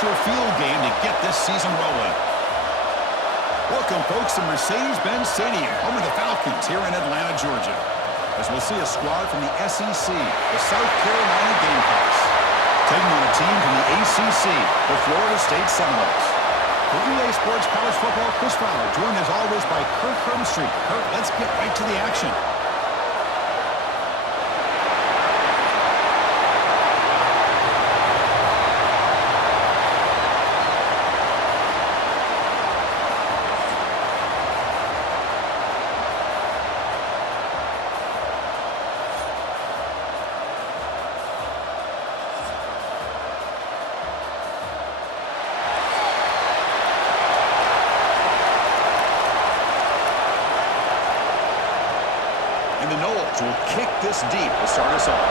crucial field game to get this season rolling. Welcome, folks, to Mercedes-Benz Stadium, home of the Falcons here in Atlanta, Georgia. As we'll see a squad from the SEC, the South Carolina Gamecocks, taking on a team from the ACC, the Florida State Seminoles. For EA Sports College Football, Chris Fowler, joined as always by Kirk Herbstreit. Kirk, let's get right to the action. The Noles will kick this deep to start us off.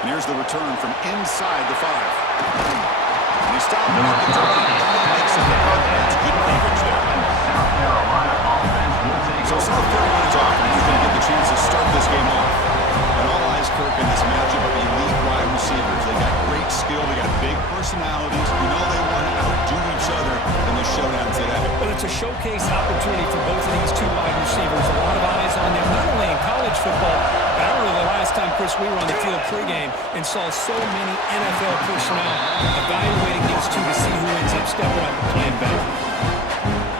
And here's the return from inside the 5. And he stopped him at the 20. Makes it the punt. That's good coverage there. So South Carolina's offense is going to get the chance to start this game off. And all eyes, Kirk, in this matchup of elite wide receivers. They got great skill. They got big personalities. You know they want to outdo each other in the showdown today. Well, it's a showcase opportunity for both of these two wide receivers. A lot of eyes on them, not only in college football, but I remember the last time, Chris, we were on the field pregame and saw so many NFL personnel evaluating these two to see who ends up stepping up and playing better.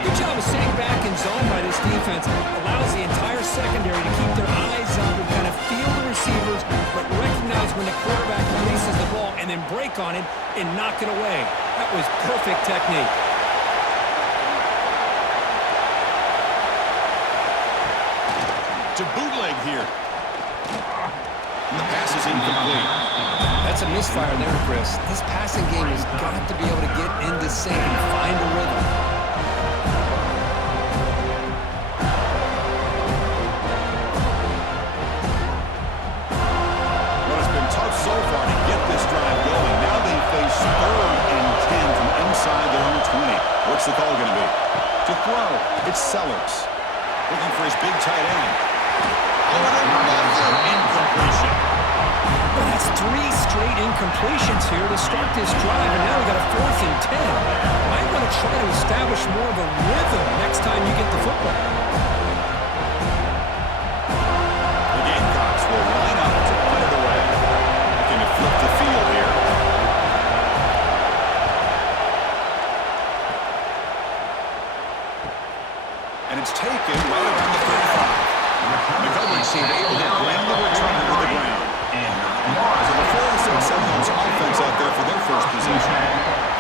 Good job of sitting back in zone by this defense. Allows the entire secondary to keep their eyes up and kind of feel the receivers, but recognize when the quarterback releases the ball and then break on it and knock it away. That was perfect technique. To bootleg here. And the pass is incomplete. That's a misfire there, Chris. This passing game has got to be able to get into sync and find a rhythm. Well, it's been tough so far to get this drive going. Now they face 3rd and 10 from inside their own 20. What's the call going to be? To throw, it's Sellers. Looking for his big tight end. Incompletion. Well, that's 3 straight incompletions here to start this drive, and now we got a 4th and 10. Might want to try to establish more of a rhythm next time you get the football. The Gamecocks will line up to punt it away. Looking to flip the field here. And it's taken right around the 35. The coverage team able to bring the returner to the ground. So the Florida State Seminoles offense out there for their first possession.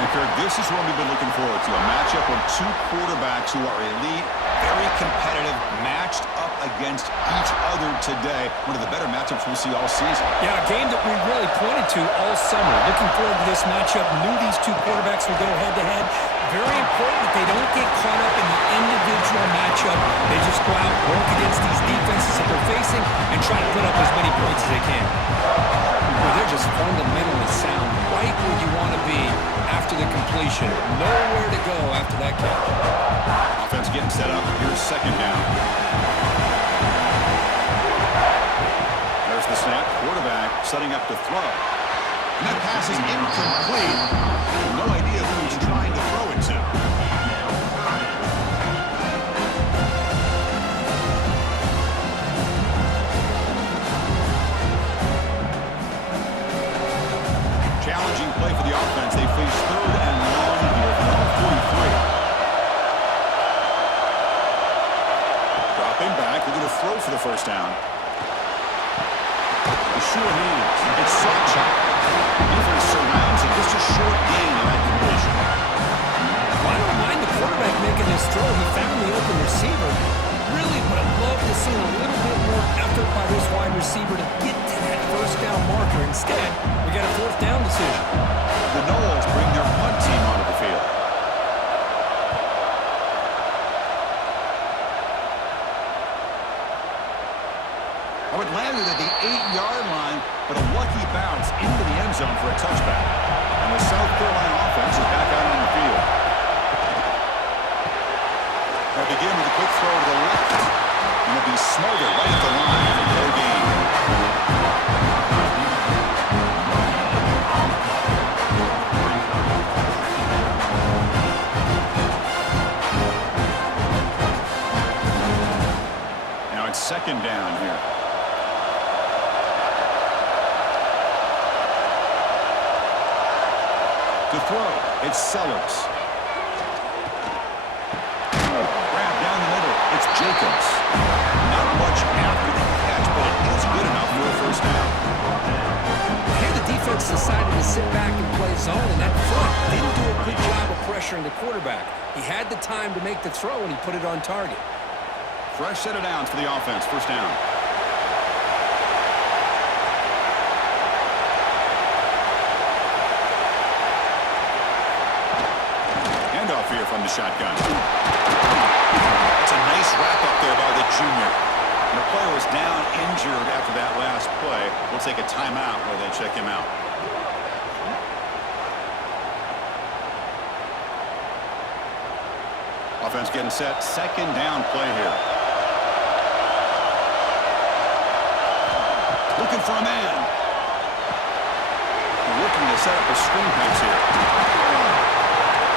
And Kirk, this is what we've been looking forward to. A matchup of 2 quarterbacks who are elite, very competitive, matched up against each other today. One of the better matchups we'll see all season. Yeah, a game that we really pointed to all summer. Looking forward to this matchup. Knew these 2 quarterbacks would go head-to-head. Very important that they don't get caught up in the individual matchup. They just go out, work against these defenses that they're facing, and try to put up as many points as they can. Well, they're just fundamentally sound, right where you want to be after the completion. Nowhere to go after that catch. Offense getting set up. Here's 2nd down. There's the snap. Quarterback setting up to throw. And that pass is incomplete. No idea who he's trying to throw it to. Challenging play for the offense. They face 3rd and long here from all 43. Dropping back. They're going to throw for the 1st down. The sure hands. It's Sawchuk. Defense surrounds it. Just a short gain on that completion. Well, I don't mind the quarterback making this throw. He found the open receiver. Really would have loved to see a little bit more effort by this wide receiver to get to that 1st down marker. Instead, we got a 4th down decision. The Noles bring their punt team onto the field. Oh, it landed at the 8-yard line, but a lucky bounce into the end zone for a touchback. And the South Carolina offense is back out on the field. They'll begin with a quick throw to the left. And it'll be smothered right at the line for no gain. To throw, it's Sellers. Grab down the middle, it's Jacobs. Not much after the catch, but it is good enough for a first down. Here the defense decided to sit back and play zone, and that front didn't do a good job of pressuring the quarterback. He had the time to make the throw, and he put it on target. Fresh set of downs for the offense, first down. Handoff here from the shotgun. It's a nice wrap-up there by the junior. And the player was down injured after that last play. We'll take a timeout while they check him out. Offense getting set. Second down play here. Looking for a man. Looking to set up a screen pass here.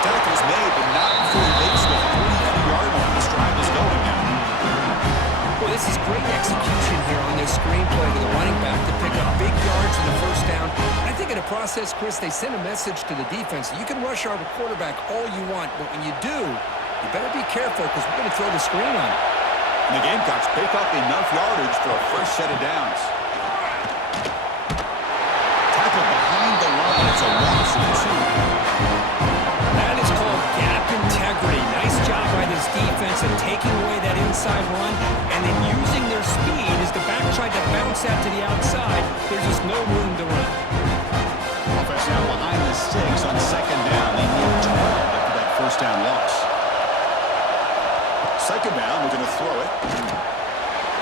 Tackle's made, but not before he makes the 43-yard line. This drive is going now. Well, this is great execution here on this screenplay to the running back to pick up big yards in the first down. I think in the process, Chris, they send a message to the defense. You can rush our quarterback all you want, but when you do, you better be careful because we're going to throw the screen on it. And the Gamecocks pick up enough yardage for a fresh set of downs. Tackle behind the line. It's a loss of 2. That is called gap integrity. Nice job by this defense of taking away that inside run and then using their speed as the back tried to bounce that to the outside. There's just no room to run. Offense now behind the 6 on second down. They need 12 after that first down loss. Second down, we're going to throw it.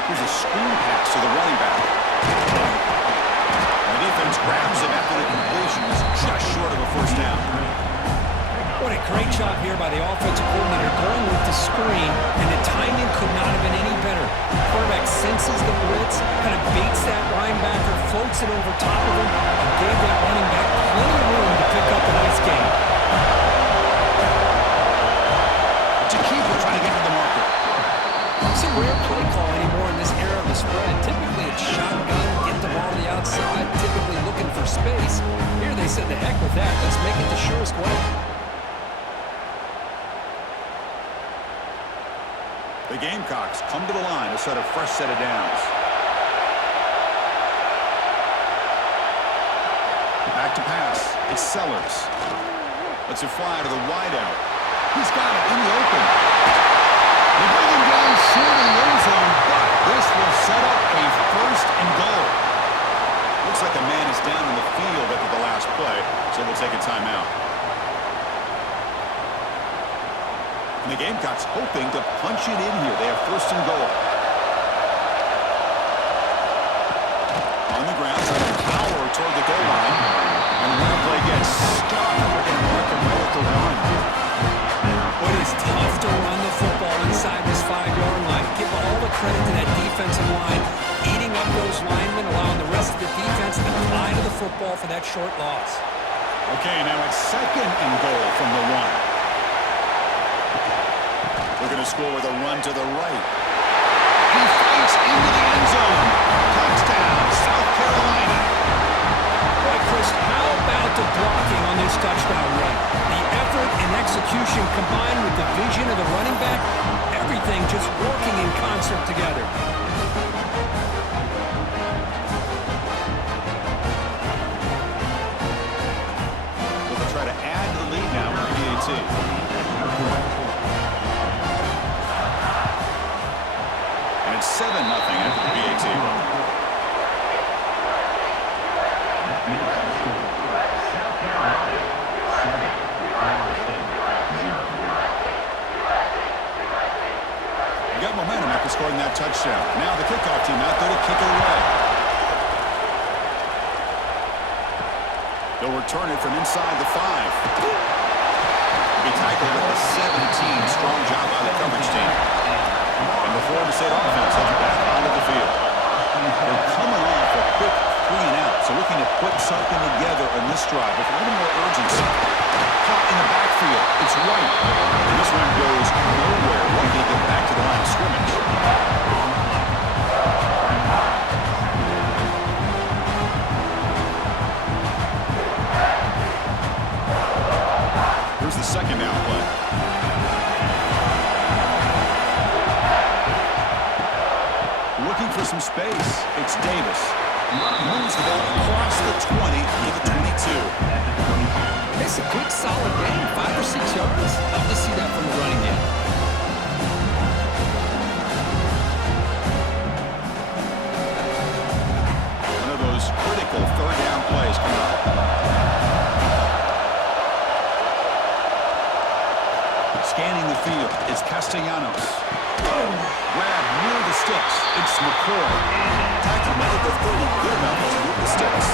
Here's a screen pass to the running back. And the defense grabs him after the completion. It's just short of a first down. What a great job here by the offensive coordinator going with the screen, and the timing could not have been any better. The quarterback senses the blitz, kind of baits that linebacker, floats it over top of him, and gave that running back plenty of room to pick up a nice gain. To keep it, trying to get to the marker. It's a rare play call anymore in this era of the spread. Typically it's shotgun, get the ball to the outside, typically looking for space. Here they said, the heck with that, let's make it the surest way. The Gamecocks come to the line to set a fresh set of downs. Back to pass. It's Sellers. Lets it fly to the wideout. He's got it in the open. They bring him down short in the end zone, but this will set up a first and goal. Looks like a man is down in the field after the last play, so we'll take a timeout. And the Gamecocks hoping to punch it in here. They have first and goal. On the ground, trying to power toward the goal line. And the running play gets stopped. They're going to mark him right at the 1. It is tough to run the football inside this 5-yard line. Give all the credit to that defensive line, eating up those linemen, allowing the rest of the defense to fly to the football for that short loss. Okay, now it's second and goal from the 1. We're going to score with a run to the right. He fights into the end zone. Touchdown, South Carolina. Boy, Chris, how about the blocking on this touchdown run? The effort and execution combined with the vision of the running back, everything just working in concert together. So they'll try to add to the lead now for PAT. And it's 7-0 after the BAT. You got momentum after scoring that touchdown. Now the kickoff team out there to kick it away. They'll return it from inside the 5. Be tackled at the 17. Strong job by the coverage team. And the Florida State offense heads back onto the field. They're coming off a quick 3 and out, so looking to put something together in this drive with a little more urgency. Caught in the backfield. It's right. And this one goes nowhere. Lucky to get back to the line of scrimmage. space. It's Davis. Moves the ball across the 20 to the 22. It's a good, solid game. 5 or 6 yards. Love to see that from the running game. One of those critical third down plays coming up. Scanning the field, it's Castellanos. Grab near the sticks, it's McCoy. Tackle him at the 30, good enough to move the sticks.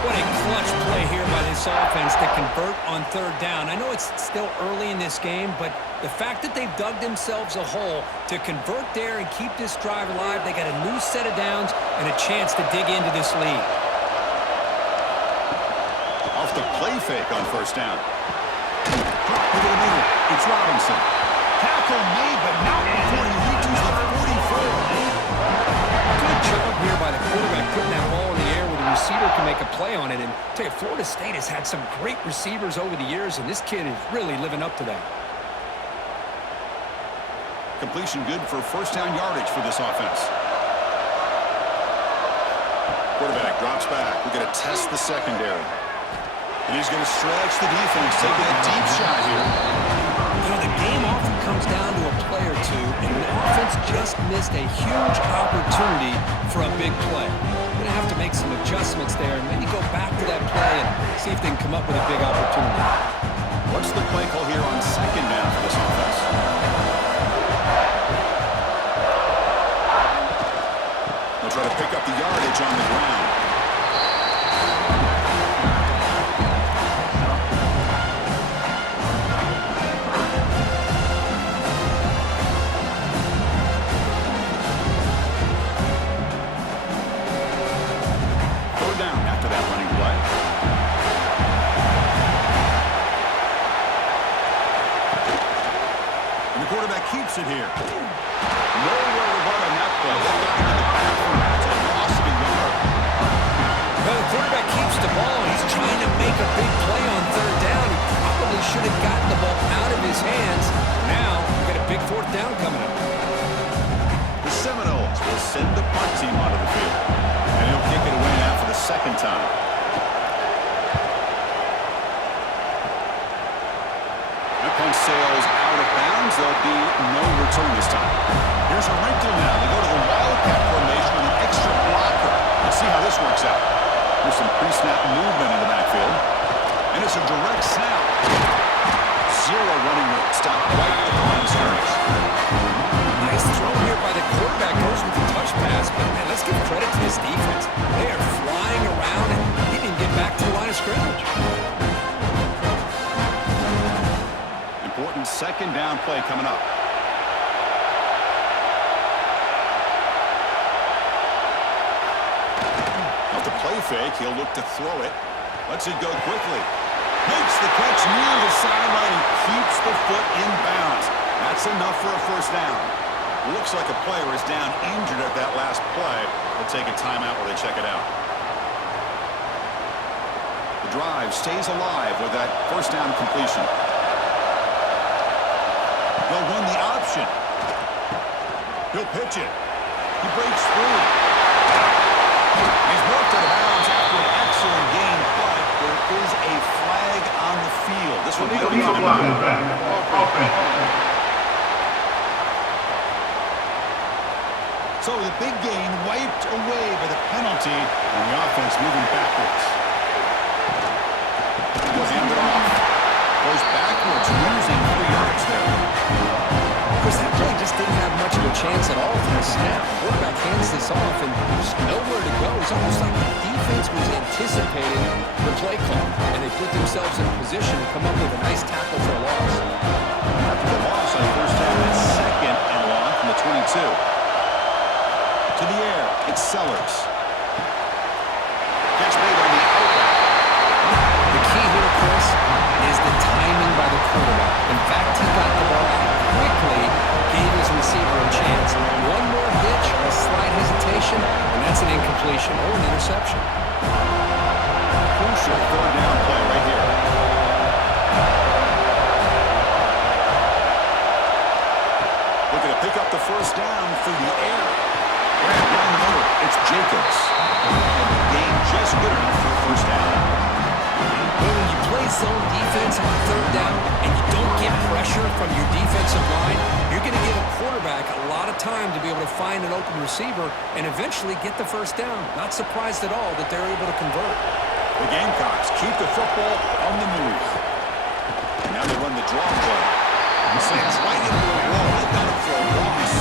What a clutch play here by this offense to convert on third down. I know it's still early in this game, but the fact that they've dug themselves a hole to convert there and keep this drive alive, they got a new set of downs and a chance to dig into this lead. Off the play fake on first down. Drop over the middle. It's Robinson. Tackle made, but not before he reaches the 44. Good job here by the quarterback putting that ball in the air where the receiver can make a play on it. And I tell you, Florida State has had some great receivers over the years, and this kid is really living up to that. Completion good for first down yardage for this offense. Quarterback drops back. We're going to test the secondary. And he's going to stretch the defense, taking a deep shot here. You know, the game often comes down to a play or two, and the offense just missed a huge opportunity for a big play. They're going to have to make some adjustments there and maybe go back to that play and see if they can come up with a big opportunity. What's the play call here on second down for this offense? They'll try to pick up the yardage on the ground. Keeps it here. Nowhere to run on that play. They got him in the backfield. It's a loss of a yard. Well, the quarterback keeps the ball. He's trying to make a big play on third down. He probably should have gotten the ball out of his hands. Now, we've got a big fourth down coming up. The Seminoles will send the punt team onto the field. And he'll kick it away now for the second time. That punt sails out of bounds. There'll be no return this time. Here's a wrinkle now. They go to the Wildcat formation with an extra blocker. Let's see how this works out. There's some pre-snap movement in the backfield. And it's a direct snap. Zero running room. Stop right at the line of scrimmage. Nice throw here by the quarterback. Goes with the touch pass. But, man, let's give credit to this defense. They are flying around, and he didn't get back to the line of scrimmage. Important second down play coming up. Off the play fake, he'll look to throw it. Lets it go quickly. Makes the catch near the sideline and keeps the foot in bounds. That's enough for a first down. Looks like a player is down injured at that last play. They'll take a timeout while they check it out. The drive stays alive with that first down completion. They'll run the option. He'll pitch it. He breaks through. He's worked out of bounds after an excellent game, but there is a flag on the field. This will be so the big gain wiped away by the penalty, and the offense moving backwards. He'll hand it off. Goes backwards, losing 3 yards there. Of course, that play just didn't have much of a chance at all from the snap. Quarterback hands this off, and there's nowhere to go. It's almost like the defense was anticipating the play call, and they put themselves in a position to come up with a nice tackle for a loss. After the loss on first down, it's second and long from the 22. To the air, it's Sellers. Catch made on the outback. The key here, Chris, is the timing by the quarterback. In fact, he got the ball out quickly, gave his receiver a chance. One more hitch, a slight hesitation, and that's an incompletion or an interception. Crucial third down play right here. Looking to pick up the first down through the air. Grab It's Jacobs. And the game just good enough for a first down. Well, when you play zone defense on third down and you don't get pressure from your defensive line, you're going to give a quarterback a lot of time to be able to find an open receiver and eventually get the first down. Not surprised at all that they're able to convert. The Gamecocks keep the football on the move. And now they run the draw play. Slants right into a wall. They've got it for a loss.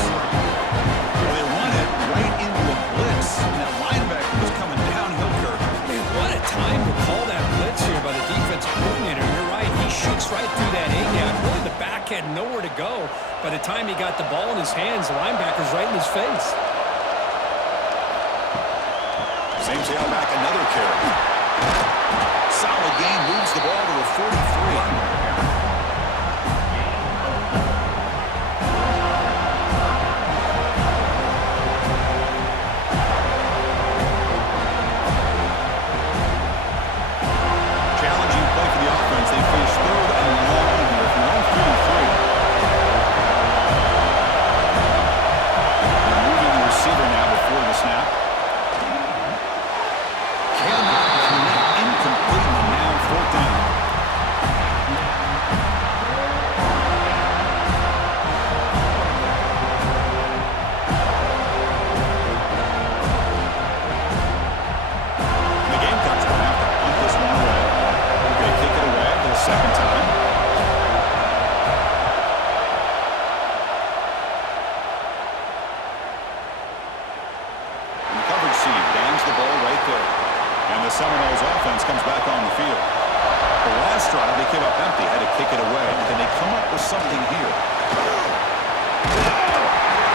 Well, they run it right into a blitz. And that linebacker was coming downhill, Kirk. Man, what a time to call that blitz here by the defensive coordinator. You're right. He shoots right through that A-gap. Really, the back had nowhere to go. By the time he got the ball in his hands, the linebacker's right in his face. Same tailback, another carry. Solid gain, moves the ball to the 43. Seminoles offense comes back on the field. The last drive, they came up empty, had to kick it away. Can they come up with something here?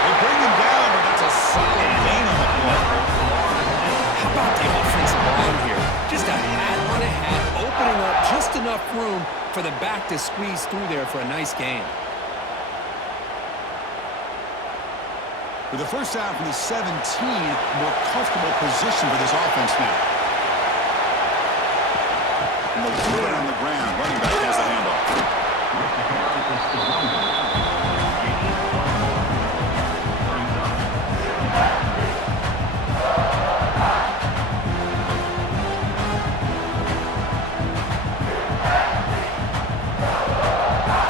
They bring him down, but that's a solid gain on the play. How about the offensive line here? Just a hat on a hat, opening up just enough room for the back to squeeze through there for a nice gain. With the first down from the 17, more comfortable position for this offense now. And they'll throw it on the ground. Running back has the handoff.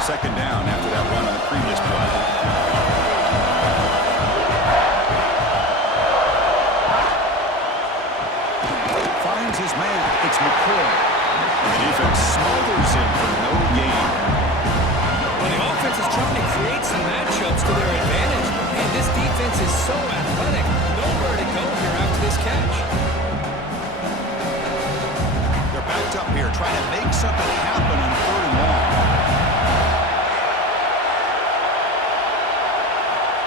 Second down after that run on the previous play. Finds his man. It's McCoy. And the defense smothers him for no gain. Well, the offense is trying to create some matchups to their advantage. And this defense is so athletic. Nowhere to go here after this catch. They're backed up here trying to make something happen on 3rd and long.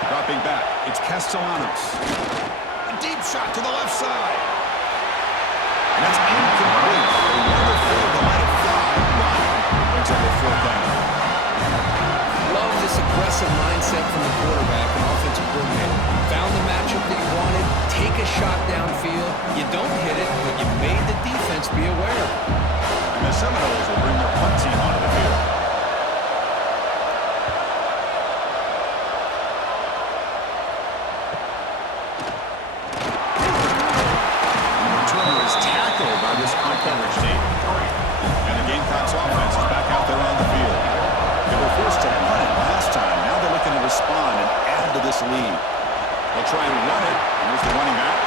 Dropping back, it's Castellanos. A deep shot to the left side. And that's incomplete. They never failed to let it fly, but brings up a 4th down. Love this aggressive mindset from the quarterback and offensive coordinator. Found the matchup that you wanted, take a shot downfield. You don't hit it, but you made the defense be aware. And the Seminoles will bring their punt team onto the field. Coverage team. And the Gamecocks offense is back out there on the field. They were forced to punt it last time. Now they're looking to respond and add to this lead. They'll try and run it. And here's the running back.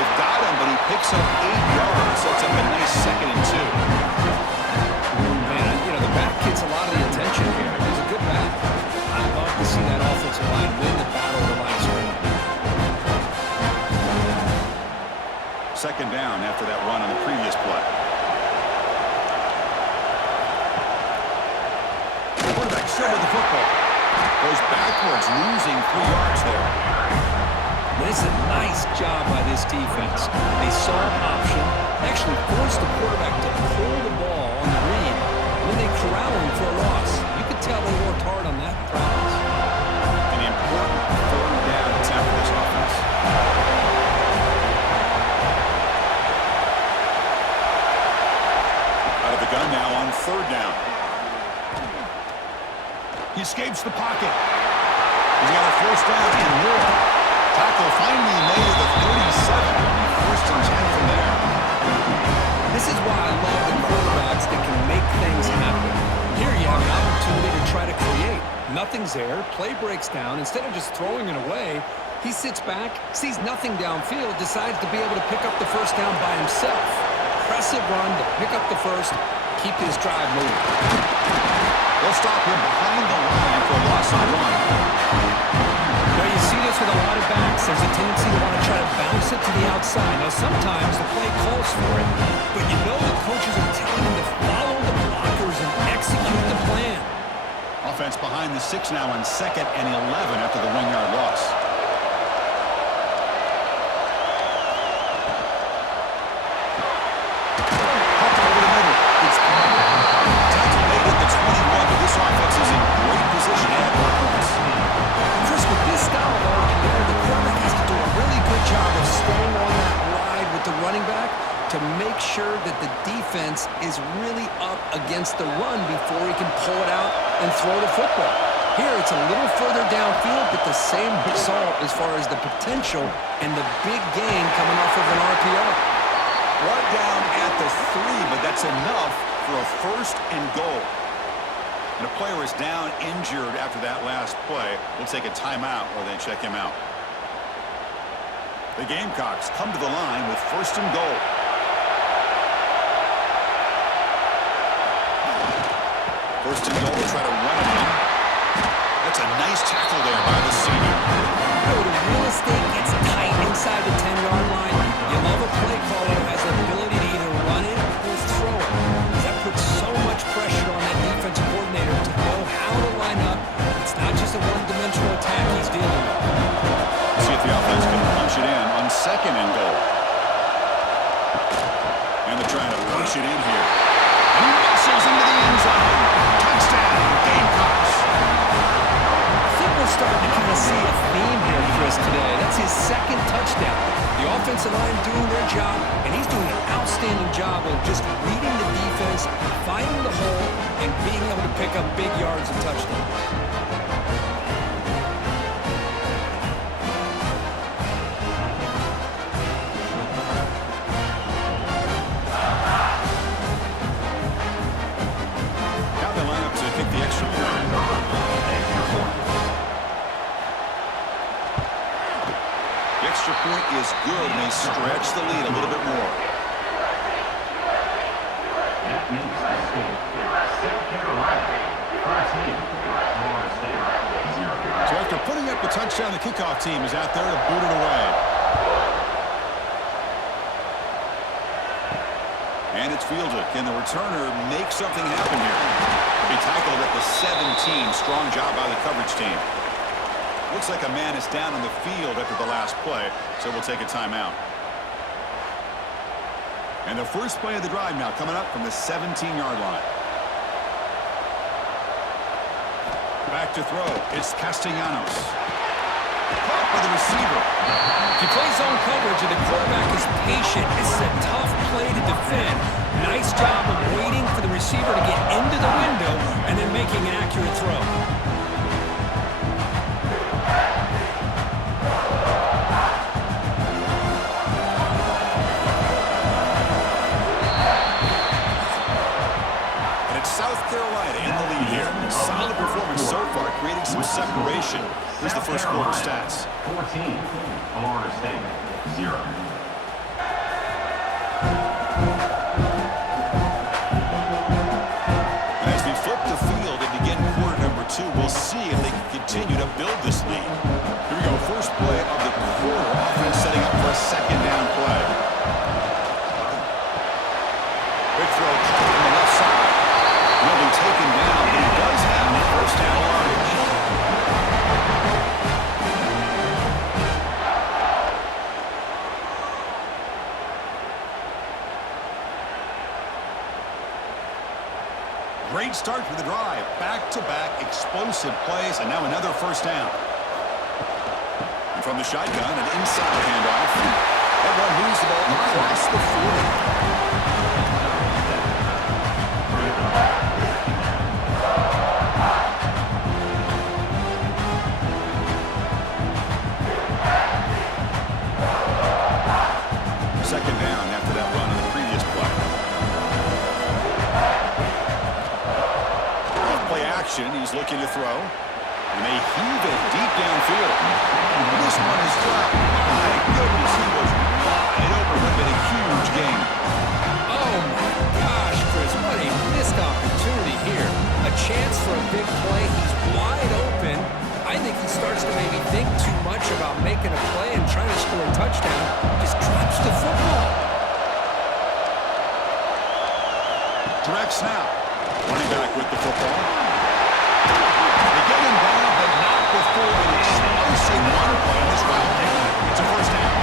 They've got him, but he picks up 8 yards. Sets up a nice 2nd and 2. Man, you know, the back gets a lot of the attention here. He's a good back. I'd love to see that offensive line win the battle of the line of scrimmage. 2nd down after that run on the previous play. The quarterback still with the football. Goes backwards, losing 3 yards there. This is a nice job by this defense. They saw an option, actually forced the quarterback to pull the ball on the read, and then they corral him for a loss. You could tell they worked hard on that practice. An important 3rd down attempt for this offense. Gun now on 3rd down. He escapes the pocket. He's got a 1st down and more. Tackle finally made at the 37. First and 10 from there. This is why I love the quarterbacks that can make things happen. Here you have an opportunity to try to create. Nothing's there. Play breaks down. Instead of just throwing it away, he sits back, sees nothing downfield, decides to be able to pick up the first down by himself. Impressive run to pick up the first, keep his drive moving. They'll stop him behind the line for a loss of 1. Now you see this with a lot of backs. There's a tendency to want to try to bounce it to the outside. Now sometimes the play calls for it, but you know the coaches are telling him to follow the blockers and execute the plan. Offense behind the 6 now on 2nd and 11 after the 1-yard loss. Up over the middle. It's tackle made at the 21, but this offense is in great position to add more points. Chris, with this style of RPO, the quarterback has to do a really good job of staying on that ride with the running back to make sure that the defense is really up against the run before he can pull it out and throw the football. Here, it's a little further downfield, but the same result as far as the potential and the big gain coming off of an RPO. Brought down at the 3, but that's enough for a first and goal. And a player is down injured after that last play. We'll take a timeout or then check him out. The Gamecocks come to the line with first and goal. First and goal, try to run it in. That's a nice tackle there by the senior. The real estate gets tight inside the 10-yard line. You love a play caller who has the ability to either run it or throw it. That puts so much pressure on that defensive coordinator to know how to line up. It's not just a one-dimensional attack he's dealing with. See if the offense can punch it in on 2nd and goal. And they're trying to punch it in here. And he muscles into the end zone. Touchdown, Gamecocks. I think we're starting to kind of see a theme here, Chris, today. That's his 2nd touchdown. The offensive line doing their job, and he's doing an outstanding job of just reading the defense, finding the hole, and being able to pick up big yards and touchdowns. Point is good, and they stretch the lead a little bit more. So after putting up the touchdown, the kickoff team is out there to boot it away. And it's fielded. Can the returner make something happen here? He'll be tackled at the 17. Strong job by the coverage team. Looks like a man is down on the field after the last play, so we'll take a timeout. And the first play of the drive now coming up from the 17-yard line. Back to throw. It's Castellanos. Caught by the receiver. If you play zone coverage and the quarterback is patient, this is a tough play to defend. Nice job of waiting for the receiver to get into the window and then making an accurate throw. South Carolina in the lead here. Solid performance so far, creating some separation. Here's the first quarter stats. 14, Florida State, 0. And as we flip the field and begin quarter number 2, we'll see if they can continue to build this lead. Here we go, first play of the quarter. Offense setting up for a 2nd down play. Big throw caught on the left side. Will be taken down, but he does have the first down yardage. Great start for the drive. Back-to-back explosive plays, and now another first down. And from the shotgun, an inside handoff. That one moves the ball across the 40. after that run in the previous play. Off-play action, he's looking to throw. And they heave it deep downfield. And this one is dropped. My goodness, he was wide open. It's been a huge game. Oh, my gosh, Chris, what a missed opportunity here. A chance for a big play. He's wide open. I think he starts to maybe think too much about making a play and trying to score a touchdown. Just drops the football. Direct snap. Running back with the football. They get him down, but not before an explosive run play on this Wildcat. It's a first down.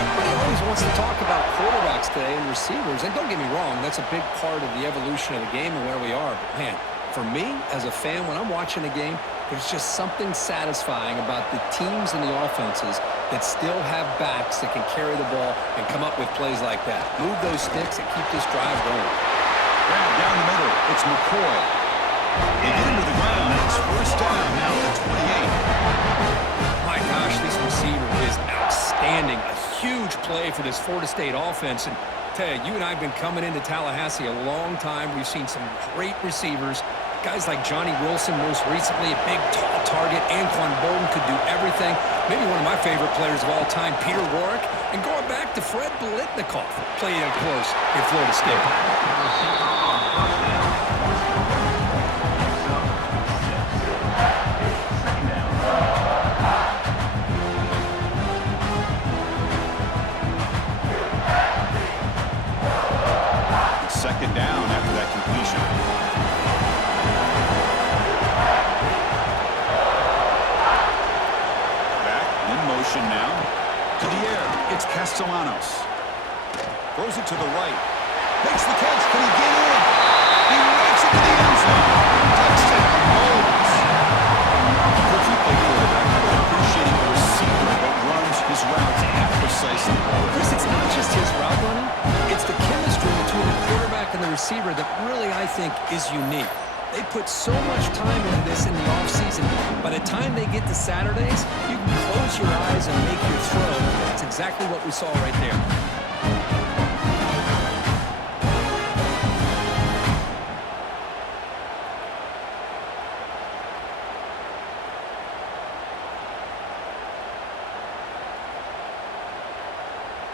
Everybody always wants to talk about quarterbacks today and receivers. And don't get me wrong, that's a big part of the evolution of the game and where we are. But, man, for me, as a fan, when I'm watching a game, there's just something satisfying about the teams and the offenses that still have backs that can carry the ball and come up with plays like that. Move those sticks and keep this drive going. Grab down the middle. It's McCoy. They get him to the ground. It's first down now at 28. My gosh, this receiver is outstanding. A huge play for this Florida State offense. And tell you, you and I have been coming into Tallahassee a long time. We've seen some great receivers. Guys like Johnny Wilson, most recently, a big, tall target. Anquan Bolden could do everything. Maybe one of my favorite players of all time, Peter Warrick. And going back to Fred Biletnikoff, playing up close in Florida State. Second down after that completion. Back in motion now. To the air. It's Castellanos. Throws it to the right. Makes the catch. Can he get in? He makes it to the end zone. Touchdown, Bowles. Coach, you play quarterback. How about appreciating a receiver that runs his routes that precisely? Chris, it's not just his route running. It's the chemistry between the quarterback and the receiver that really, I think, is unique. They put so much time into this in the offseason. By the time they get to Saturdays, you can close your eyes and make your throw. That's exactly what we saw right there.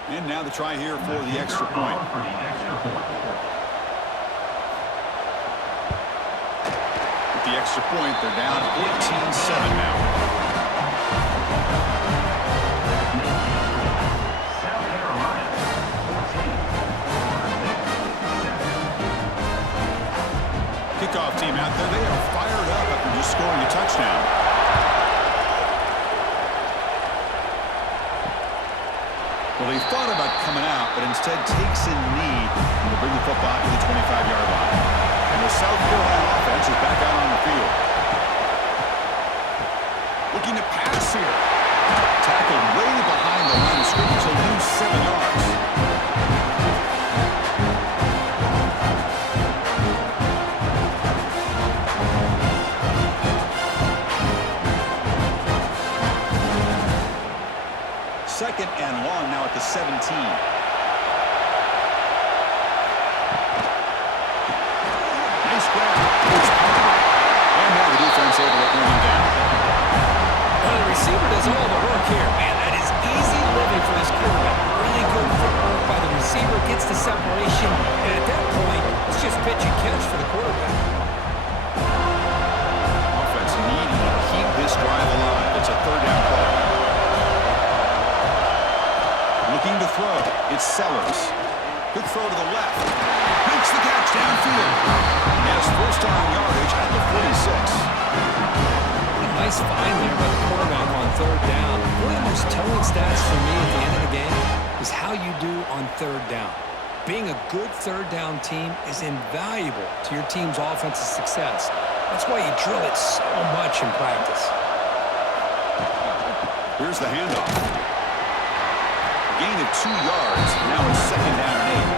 And now the try here for the extra point. With the extra point, they're down 14-7 now. South Carolina, 14. Kickoff team out there. They are fired up after just scoring a touchdown. Well, he thought about coming out, but instead takes a knee to bring the football to the 25-yard line. And the South Carolina offense is back out on the field. Looking to pass here. Tackled way behind the line of scrimmage. He'll lose 7 yards. Second and long now at the 17. Nice grab. And now the defense able to bring him down. Well, the receiver does all the work here. Man, that is easy living for this quarterback. Really good footwork by the receiver. Gets the separation. And at that point, it's just pitch and catch for the quarterback. Offense needing to keep this drive alive. It's a third down play. Looking to throw. It's Sellers. Good throw to the left. Makes the catch downfield. He has first down yardage at the 46. A nice find there by the quarterback on third down. One of the most telling stats for me at the end of the game is how you do on third down. Being a good third down team is invaluable to your team's offensive success. That's why you drill it so much in practice. Here's the handoff. Gain of 2 yards. Now it's second down and 8.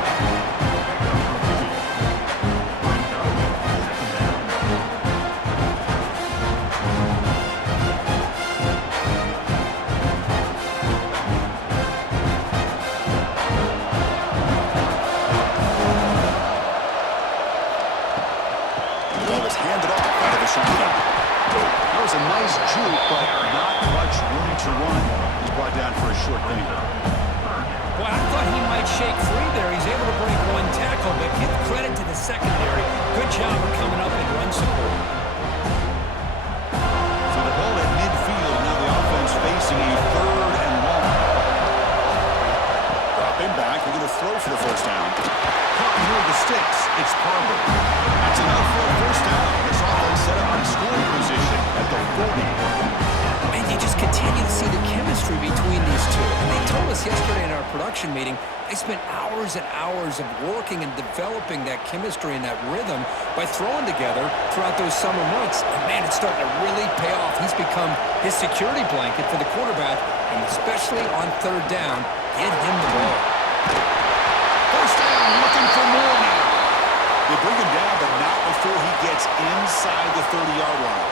shake free there. He's able to break one tackle, but give credit to the secondary. Good job of coming up and run support. So the ball at midfield. Now the offense facing a 3rd and long. Dropping back. They're going to throw for the first down. Caught near the sticks. It's Carver. That's enough for a first down. This offense set up in scoring position at the 40. And you just continue to see the chemistry between these two. And they told us yesterday in our production meeting, they spent hours and hours of working and developing that chemistry and that rhythm by throwing together throughout those summer months. And man, it's starting to really pay off. He's become his security blanket for the quarterback, and especially on 3rd down, get him the ball. First down, looking for more now. They bring him down, but not before he gets inside the 30-yard line.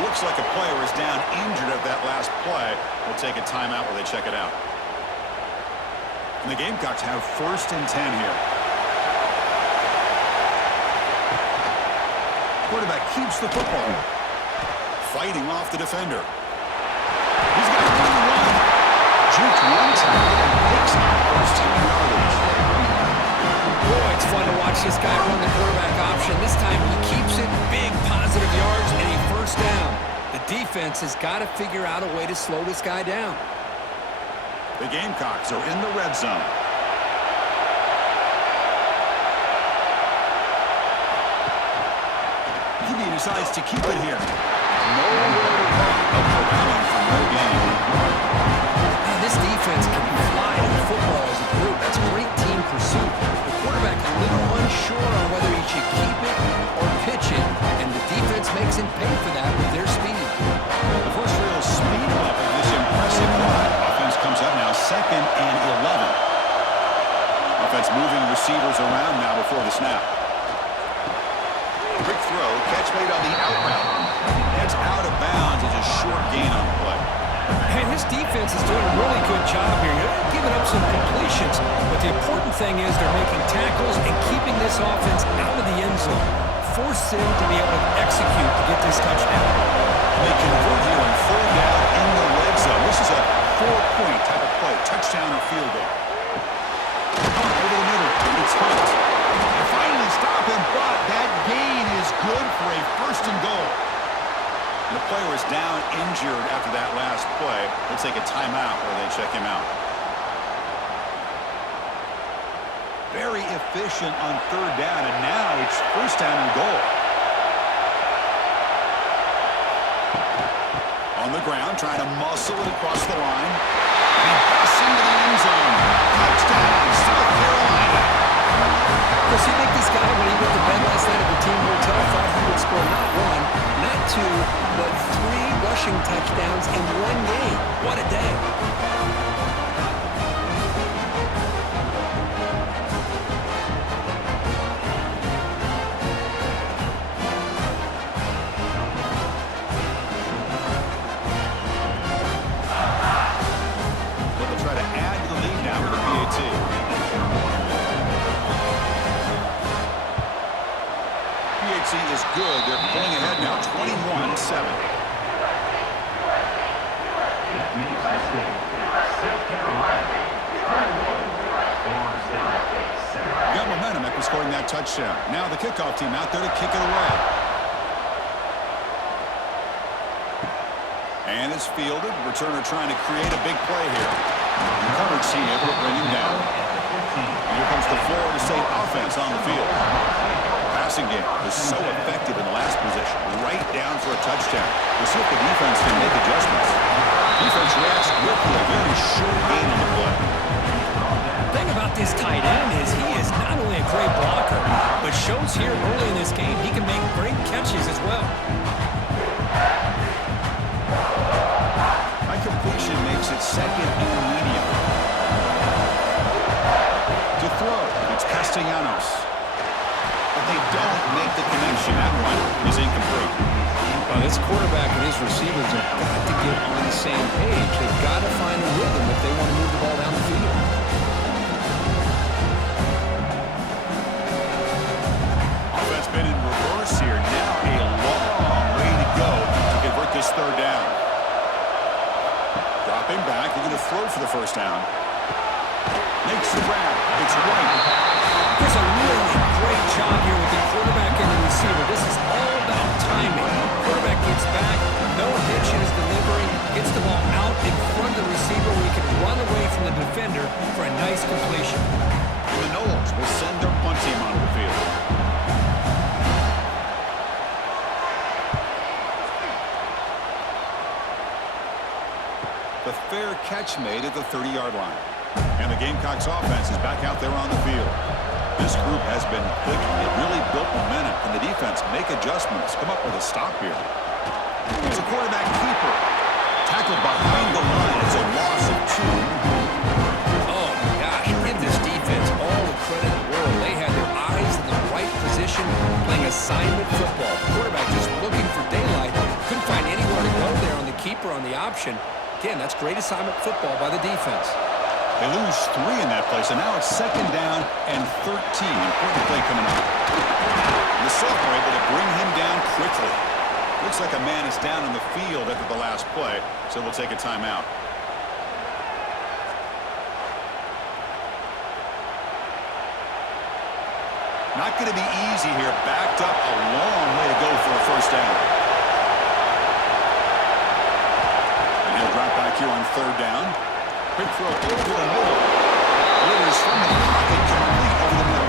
Looks like a player is down injured at that last play. We'll take a timeout while they check it out. And the Gamecocks have 1st and 10 here. Quarterback keeps the football. Fighting off the defender. He's got room to run. Juked one time and picks up first time yardage. Boy, it's fun to watch this guy run the quarterback option. This time he keeps it, big positive yards, and a first down. The defense has got to figure out a way to slow this guy down. The Gamecocks are in the red zone. He decides to keep it here. Nowhere to run. Allowing for no gain. Man, this defense can fly in football as a group. That's great team pursuit. The quarterback a little unsure on whether he should keep it or pitch it, and the defense makes him pay for that with their speed. The first real speed up of this impressive drive. Offense comes up now 2nd and 11. Offense moving receivers around now before the snap. Quick throw, catch made on the out route. That's out of bounds. It's a short gain on the play. Hey, this defense is doing a really good job here. They're giving up some completions, but the important thing is they're making tackles and keeping this offense out of the end zone. Force him to be able to execute to get this touchdown. They convert here on 4th down in the red zone. This is a 4-point type of play, touchdown or field goal. Over the middle, it's Hunt. They finally stop him, but that gain is good for a 1st and goal. The player is down injured after that last play. We'll take a timeout where they check him out. Very efficient on 3rd down, and now it's 1st down and goal. On the ground, trying to muscle it across the line. And he busts into the end zone. Touchdown, South Carolina. Chris, you think this guy, when he went to bed last night at the team hotel, thought he would score not 1, not 2, but 3 rushing touchdowns in 1 game. What a day. They'll try to add to the lead now with the PAT. PAT is good. They're pulling ahead now, 21-7. Got momentum after scoring that touchdown. Now the kickoff team out there to kick it away. And it's fielded. Returner trying to create a big play here. The coverage team able to bring him down. And here comes the Florida State offense on the field. Passing game was so effective in the last possession. Right down for a touchdown. We'll see if the defense can make adjustments. Defense reacts quickly. A very short gain on the play. The thing about this tight end is he is not only a great blocker, but shows here early in this game he can make great catches as well. High completion makes it 2nd and medium. To throw, it's Castellanos. But they don't make the connection. That one is incomplete. Well, this quarterback and his receivers have got to get on the same page. They've got to find a rhythm if they want to move the ball down the field. Offense been in reverse here. Now a long way to go to convert this 3rd down. Dropping back, they're going to throw for the first down. Makes the grab. It's right. There's a really great job here with the quarterback and the receiver. This is all about timing. Quarterback gets back, no hitch in his delivery, gets the ball out in front of the receiver where he can run away from the defender for a nice completion. And the Noles will send their punt team onto the field. The fair catch made at the 30-yard line. And the Gamecocks offense is back out there on the field. This group has been clicking. It really built momentum, and the defense make adjustments. Come up with a stop here. It's a quarterback keeper. Tackled behind the line. It's a loss of 2. Oh, my gosh. Give this defense all the credit in the world. They had their eyes in the right position, playing assignment football. Quarterback just looking for daylight. Couldn't find anywhere to go there on the keeper on the option. Again, that's great assignment football by the defense. They lose 3 in that play, so now it's 2nd down and 13. Important play coming up. And the sophomore able to bring him down quickly. Looks like a man is down in the field after the last play, so we'll take a timeout. Not going to be easy here. Backed up a long way to go for a first down. And he'll drop back here on 3rd down. Quick throw over the middle. Delivers from the pocket, complete over the middle.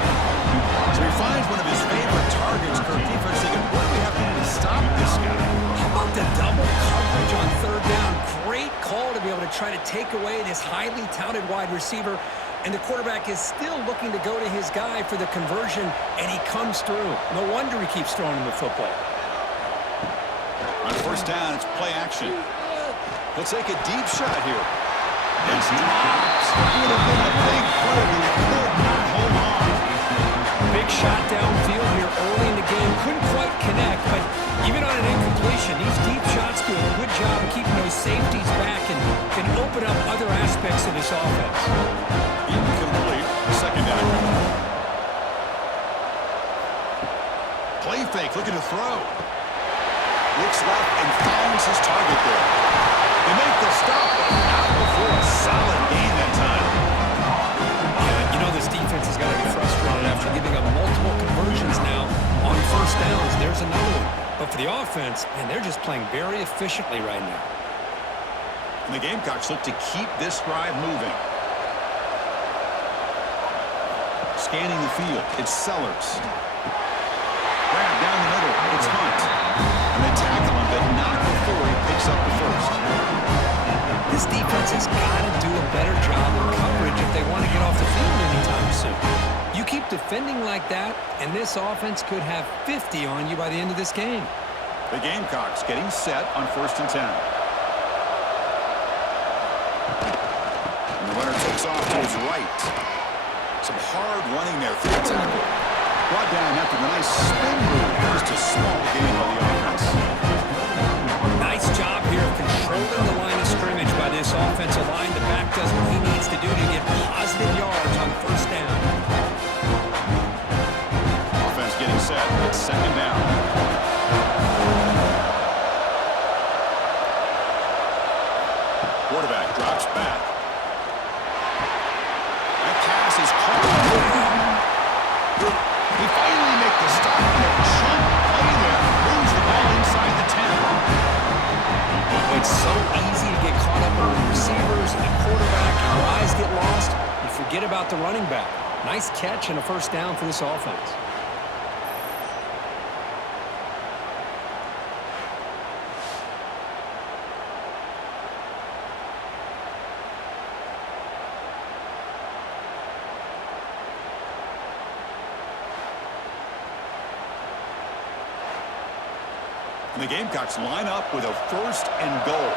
So he finds one of his favorite targets. Kirk defense thinking, what do we have to do to stop this guy? How about the double coverage on 3rd down? Great call to be able to try to take away this highly touted wide receiver. And the quarterback is still looking to go to his guy for the conversion, and he comes through. No wonder he keeps throwing him the football. On 1st down, it's play action. He'll take a deep shot here. It's dropped. Would have been a big play, but he could not hold on. Big shot downfield here early in the game. Couldn't quite connect, but even on an incompletion, these deep shots do a good job of keeping those safeties back and can open up other aspects of this offense. Incomplete. 2nd down. Play fake, looking to throw. Looks left and finds his target there. They make the stop, but not before a solid gain that time. Yeah, you know this defense has got to be frustrated after giving up multiple conversions now on 1st downs. There's another one. But for the offense, man, they're just playing very efficiently right now. And the Gamecocks look to keep this drive moving. Scanning the field, it's Sellers. Grab down the middle, it's Hunt. And they tackle him, but not before he picks up the 1st. This defense has got to do a better job of coverage if they want to get off the field anytime soon. You keep defending like that, and this offense could have 50 on you by the end of this game. The Gamecocks getting set on 1st and 10. And the runner takes off to his right. Some hard running there for the tackle. Brought down after the nice spin move. Just a small gain by the offense. Nice job here of controlling the line of scrimmage by this offensive line. The back does what he needs to do to get positive yards on 1st down. Offense getting set. It's 2nd down. Quarterback drops back. That pass is caught. He finally make the stop. A chunk play there. Moves the ball inside the 10. It's so easy to get caught up on the receivers and the quarterback. Your eyes get lost. You forget about the running back. Nice catch and a 1st down for this offense. And the Gamecocks line up with a 1st and goal.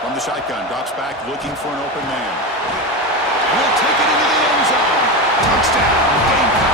From the shotgun, drops back, looking for an open man. And he'll take it into the end zone. Touchdown, Gamecocks.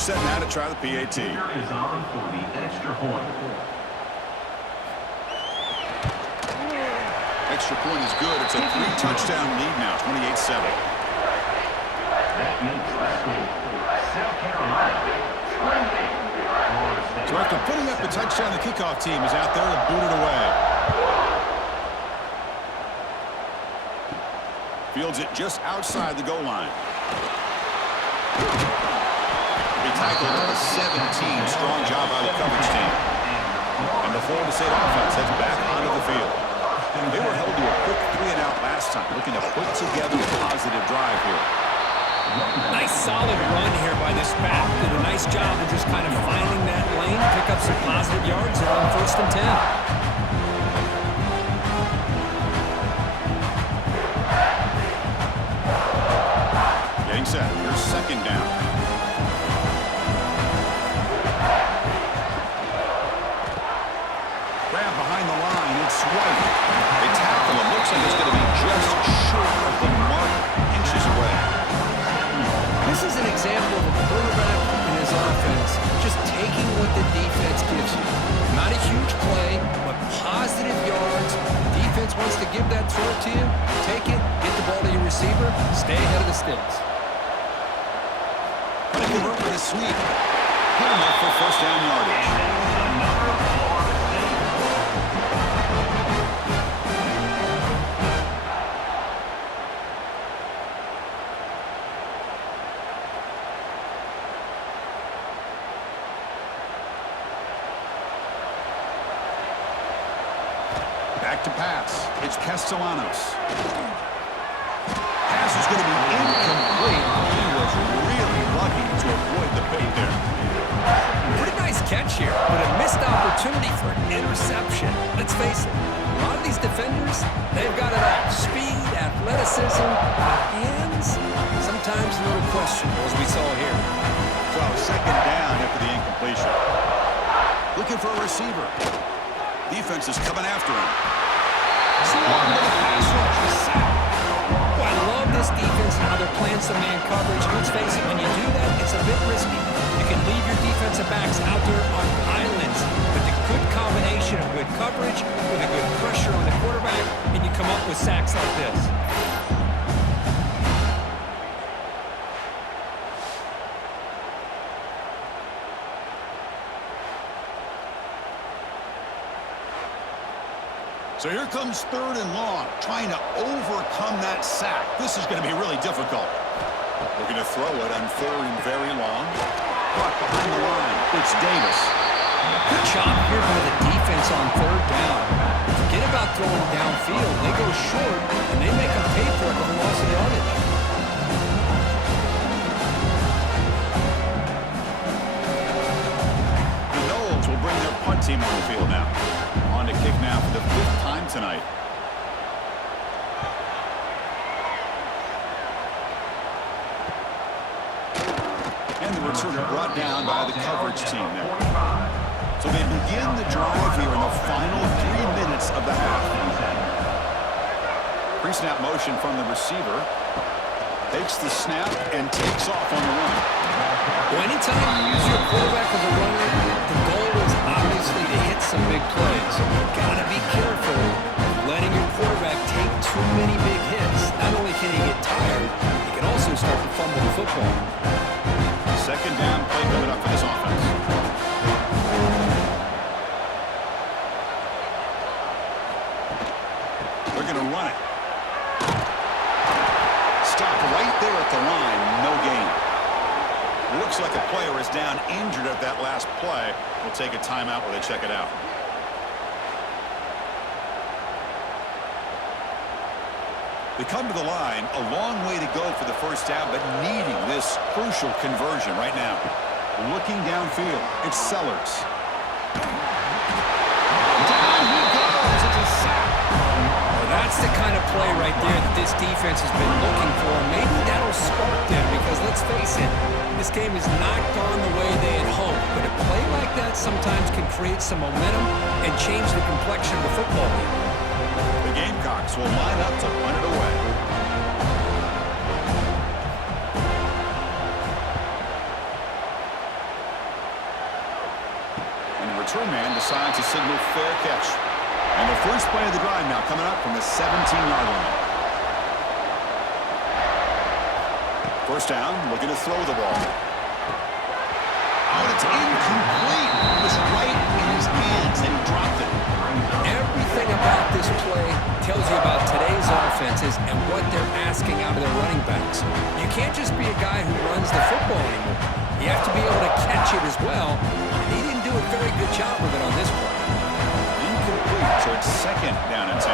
set now to try the PAT. Here is on for the extra point. Extra point is good. It's a 3-touchdown lead now, 28-7. That means score. South Carolina. So after putting up a touchdown, the kickoff team is out there to boot it away. Fields it just outside the goal line. He tackled at the 17. Strong job by the coverage team. And the Florida State offense heads back onto the field. They were held to a quick 3-and-out last time, looking to put together a positive drive here. Nice solid run here by this back. Did a nice job of just kind of finding that lane, pick up some positive yards there on 1st and 10. Getting set. Here's 2nd down. Grab behind the line. It's White. They tackle him. Looks like it's going to be just short of the mark, inches away. This is an example of a quarterback in his offense just taking what the defense gives you. Not a huge play, but positive yards. The defense wants to give that throw to you. Take it, get the ball to your receiver, stay ahead of the sticks. Going to convert with a sweep. Put him up for 1st down yardage. Back to pass. It's Castellanos. Pass is going to be incomplete. He was really lucky to avoid the pick there. Pretty nice catch here, but a missed opportunity for an interception. Let's face it, a lot of these defenders, they've got it all. Speed, athleticism, hands, sometimes a little questionable, as we saw here. So 2nd down after the incompletion. Looking for a receiver. Defense is coming after him. Oh, I love this defense and how they're playing some man coverage. Let's face it, when you do that, it's a bit risky. You can leave your defensive backs out there on islands, but the good combination of good coverage with a good pressure on the quarterback, and you come up with sacks like this. So here comes 3rd and long, trying to overcome that sack. This is going to be really difficult. Looking to throw it on 3rd and very long. Caught behind the line. It's Davis. Good job here by the defense on 3rd down. Forget about throwing downfield. They go short, and they make them pay for it with a loss of yardage. The Noles will bring their punt team on the field now. On to kick now for the 5th time tonight. And the returner brought down by the coverage team there. So they begin the drive here in the final 3 minutes of the half. Pre-snap motion from the receiver. Takes the snap and takes off on the run. Well, anytime you use your quarterback as a runner, the goal is obviously to hit some big plays. You've got to be careful of letting your quarterback take too many big hits. Not only can he get tired, he can also start to fumble the football. 2nd down play coming up for this offense. They're going to run it. Stopped right there at the line. No gain. Looks like a player is down injured at that last play. We'll take a timeout while they check it out. They come to the line, a long way to go for the 1st down, but needing this crucial conversion right now. Looking downfield, it's Sellers. Down he goes. It's a sack. Well, that's the kind of play right there that this defense has been looking for. Maybe that'll spark them because, let's face it, this game has not gone the way they had hoped. But a play like that sometimes can create some momentum and change the complexion of the football game. The Gamecocks will line up to punt it away. return man decides to signal fair catch. And the first play of the drive now coming up from the 17-yard line. First down, looking to throw the ball. Oh, it's incomplete. It was right in his hands, and he dropped it. Everything about this play tells you about today's offenses and what they're asking out of their running backs. You can't just be a guy who runs the football anymore. You have to be able to catch it as well, and he didn't do a very good job of it on this play. Incomplete, so it's second down and 10.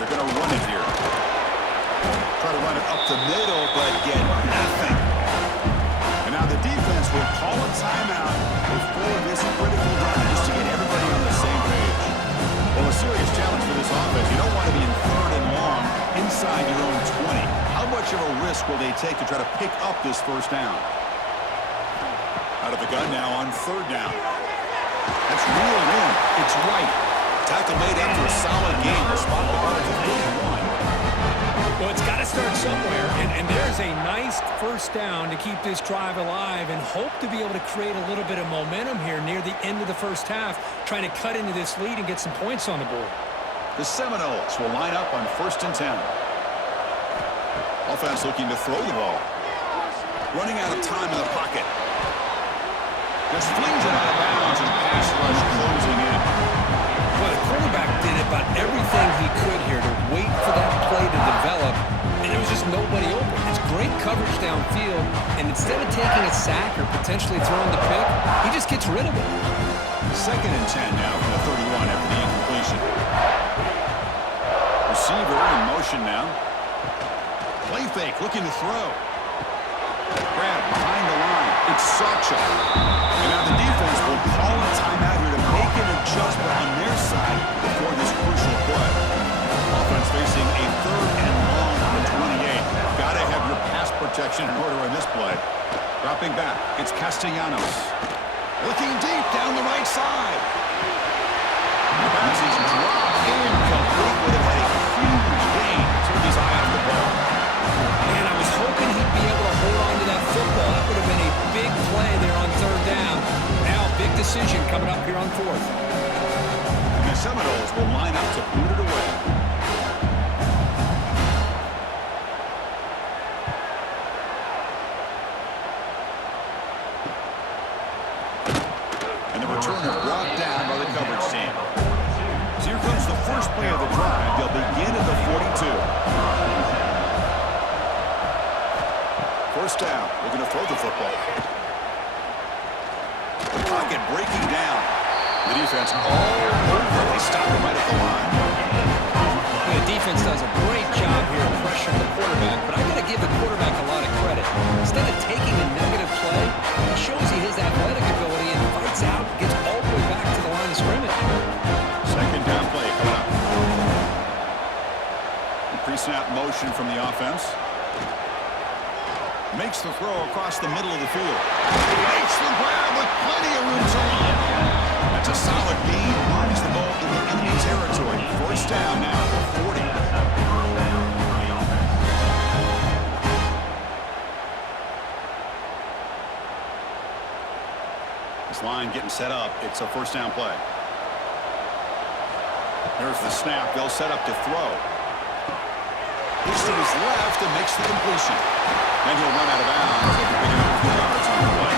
They're going to run it here. Try to run it up the middle, but get nothing. And now the defense will call a timeout before this critical down just to get everybody on the same page. Well, a serious challenge for this offense. You don't want to be in third and long inside your own 20. How much of a risk will they take to try to pick up this first down? Out of the gun now on third down. That's reeled in. It's right. Tackle made after a solid game to spot the ball to 31. Well, it's got to start somewhere, and there's a nice first down to keep this drive alive and hope to be able to create a little bit of momentum here near the end of the first half, trying to cut into this lead and get some points on the board. The Seminoles will line up on 1st and 10. Offense looking to throw the ball. Running out of time in the pocket. Just flings it out of bounds and pass rush closing in. Well, the quarterback did about everything he could here to wait for that play to develop, and there was just nobody open. It's great coverage downfield, and instead of taking a sack or potentially throwing the pick, he just gets rid of it. 2nd and 10 now from the 31 after the incompletion. Receiver in motion now. Play fake, looking to throw. Grab behind the line. It's Sacha. And now the defense will call a timeout here to make an adjustment on their side before this crucial play. Offense facing a 3rd and long on the 28. Got to have your pass protection in order on this play. Dropping back, it's Castellanos. Looking deep down the right side. The pass is dropped incomplete, would have had a huge gain. Took his eye off the ball. And I was hoping he'd be able to hold on to that football. That would have been a big play there on 3rd down. Now, big decision coming up here on 4th. And the Seminoles will line up to boot it away. And the returner brought down by the coverage team. So here comes the first play of the drive. They'll begin at the 42. First down. They're going to throw the football. The pocket breaking down. The defense all over. They stop him right at the line. The defense does a great job here of pressuring the quarterback, but I got to give the quarterback a lot of credit. Instead of taking a negative play, he shows you his athletic ability and fights out, gets all the way back to the line of scrimmage. 2nd down play coming up. Pre-snap motion from the offense. Makes the throw across the middle of the field. Makes the grab with plenty of room to run. That's a solid gain. Moves the ball into enemy territory. First down now at 40. This line getting set up. It's a first down play. There's the snap. They'll set up to throw. Looks to his left and makes the completion. And he'll run out of bounds. He'll pick up 2 yards on the play.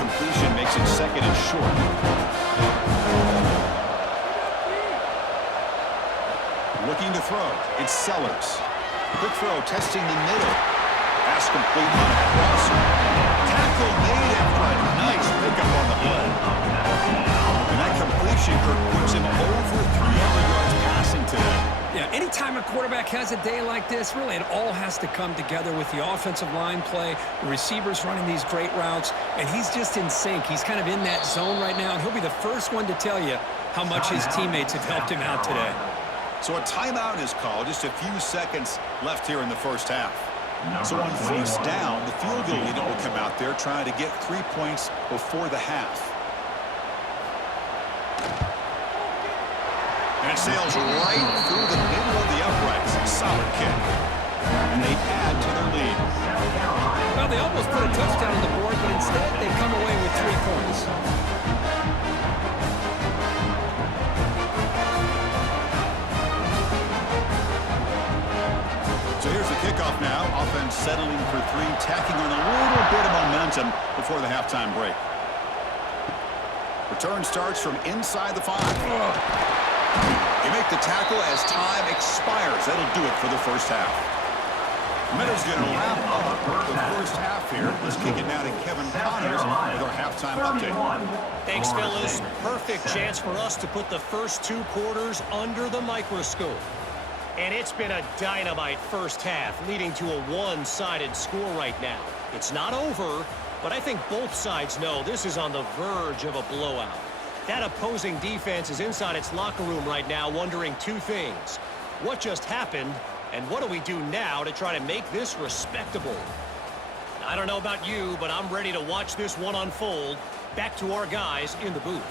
Completion makes it 2nd and short. Looking to throw. It's Sellers. Quick throw, testing the middle. Pass complete on a crosser. Tackle made after a nice pickup on the play. And that completion, Kirk, puts him over 300 yards passing today. Yeah, anytime a quarterback has a day like this, really it all has to come together with the offensive line play, the receivers running these great routes, and he's just in sync. He's kind of in that zone right now, and he'll be the first one to tell you how much his teammates have helped him out today. So a timeout is called. Just a few seconds left here in the first half. So on first down, the field goal unit will come out there trying to get 3 points before the half. And it sails right through the middle of the uprights. Solid kick. And they add to their lead. Well, they almost put a touchdown on the board, but instead they come away with 3 points. So here's the kickoff now. Offense settling for 3, tacking on a little bit of momentum before the halftime break. Return starts from inside the 5. They make the tackle as time expires. That'll do it for the first half. Minutes going to wrap up the first half here. Let's kick it now to Kevin Connors with our halftime update. Thanks, fellas. Perfect chance for us to put the first 2 quarters under the microscope. And it's been a dynamite first half, leading to a one-sided score right now. It's not over, but I think both sides know this is on the verge of a blowout. That opposing defense is inside its locker room right now wondering 2 things. What just happened, and what do we do now to try to make this respectable? I don't know about you, but I'm ready to watch this one unfold. Back to our guys in the booth.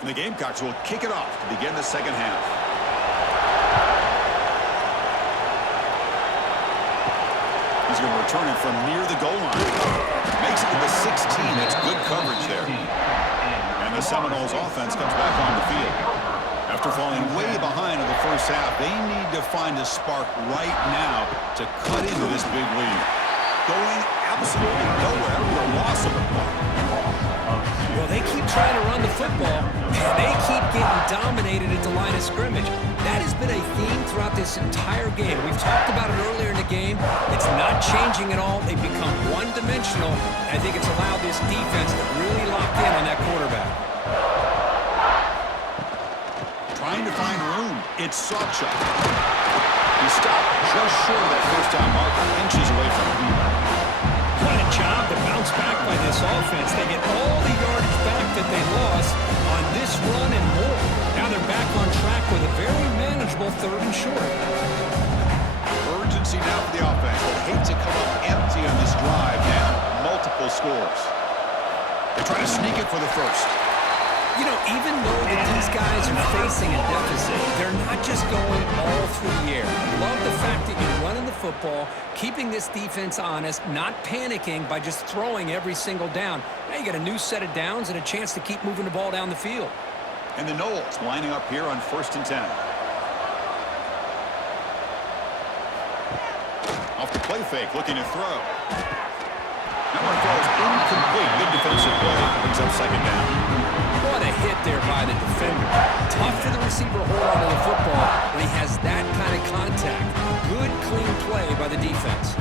And the Gamecocks will kick it off to begin the second half. He's going to return it from near the goal line. Makes it to the 16. That's good coverage there. And the Seminoles offense comes back on the field. After falling way behind in the first half, they need to find a spark right now to cut into this big lead. Going absolutely nowhere with a loss of a point. Well, they keep trying to run the football, and they keep getting dominated at the line of scrimmage. That has been a theme throughout this entire game. We've talked about it earlier in the game. It's not changing at all. They've become one-dimensional. I think it's allowed this defense to really lock in on that quarterback. Trying to find room. It's Sawchuk. He stopped just short of that first down marker, inches away from him. What a job to bounce back by this offense. They get all the yardage back that they lost on this run and more. Now they're back on track with a very manageable 3rd and short. Urgency now for the offense. They'll hate to come up empty on this drive, down multiple scores. They try to sneak it for the first. You know, even though that these guys are facing a deficit, they're not just going all through the air. I love the fact that you're running the football, keeping this defense honest, not panicking by just throwing every single down. Now you got a new set of downs and a chance to keep moving the ball down the field. And the Noles lining up here on 1st and 10. Off the play fake, looking to throw. Number throws incomplete. Good defensive play. Brings up 2nd down. What a hit there by the defender. Tough for the receiver to hold on to the football when he has that kind of contact. Good, clean play by the defense.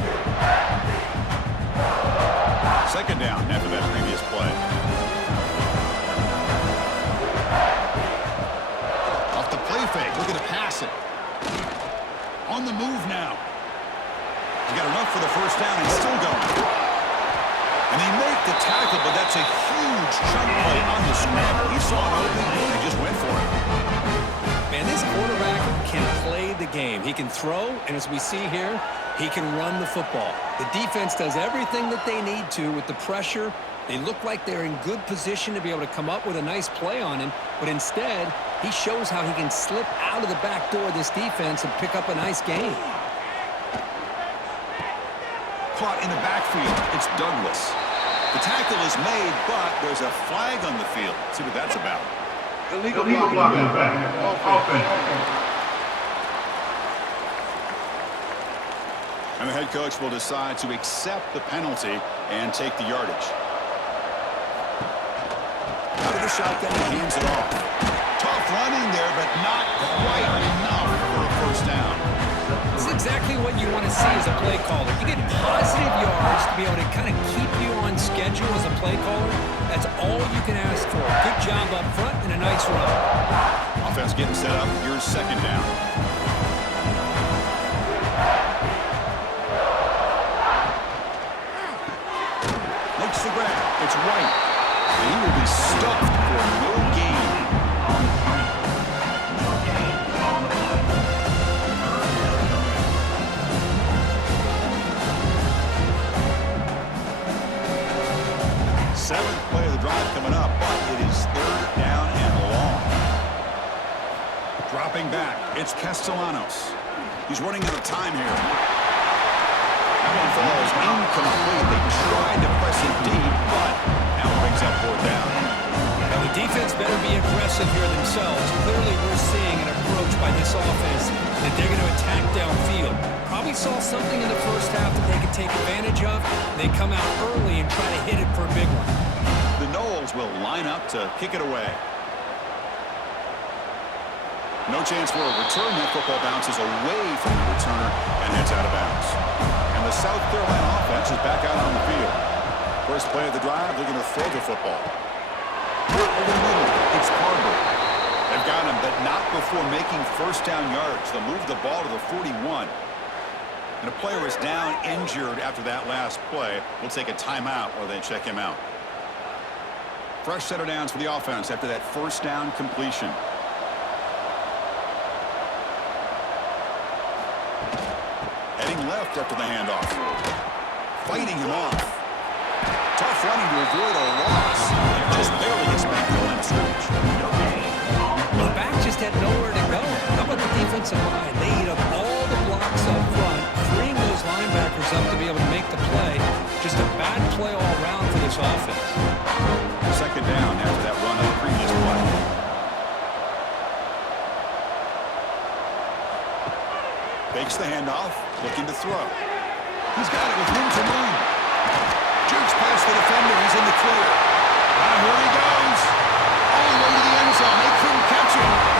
2nd down after that previous play. Off the play fake, looking to pass it. On the move now. He's got enough for the first down and still going. And they make the tackle, but that's a huge chunk play on the scramble. He saw it open and just went for it. Man, this quarterback can play the game. He can throw, and as we see here, he can run the football. The defense does everything that they need to with the pressure. They look like they're in good position to be able to come up with a nice play on him, but instead, he shows how he can slip out of the back door of this defense and pick up a nice gain. Caught in the backfield. It's Douglas. The tackle is made, but there's a flag on the field. Let's see what that's about. Illegal blocking back. Offense. And the head coach will decide to accept the penalty and take the yardage. Out of the shotgun, he hands it off. Tough running there, but not quite enough for a first down. This is exactly what you want to see as a play caller. You get positive yards to be able to kind of keep you on schedule as a play caller. That's all you can ask for. Good job up front and a nice run. Offense getting set up. Here's 2nd down. Makes the grab. It's White. And he will be stuffed for no gain. drive coming up, but it is third down and long. Dropping back, it's Castellanos. He's running out of time here. That one falls incomplete. They tried to press it deep, but now brings up fourth down. Now the defense better be aggressive here themselves. Clearly we're seeing an approach by this offense that they're going to attack downfield. Probably saw something in the first half that they could take advantage of. They come out early and try to hit it for a big one. The Noles will line up to kick it away. No chance for a return. That football bounces away from the returner and heads out of bounds. And the South Carolina offense is back out on the field. First play of the drive, looking to throw the football. Over the middle, it's Carter. They've got him, but not before making first down yards. They'll move the ball to the 41. And a player is down injured after that last play. We'll take a timeout while they check him out. Fresh set of downs for the offense after that first down completion. Heading left after the handoff. Fighting him off. Tough running to avoid a loss. And just barely gets back to the line of scrimmage. Well, the back just had nowhere to go. How about the defensive line? They eat up all the blocks up front, freeing those linebackers up to be able to make the play. Just a bad play all around for this offense. Second down after that run on the previous play. Fakes the handoff, looking to throw. He's got it with room to run. Jukes past the defender, he's in the clear. Here he goes. All the way to the end zone. They couldn't catch him.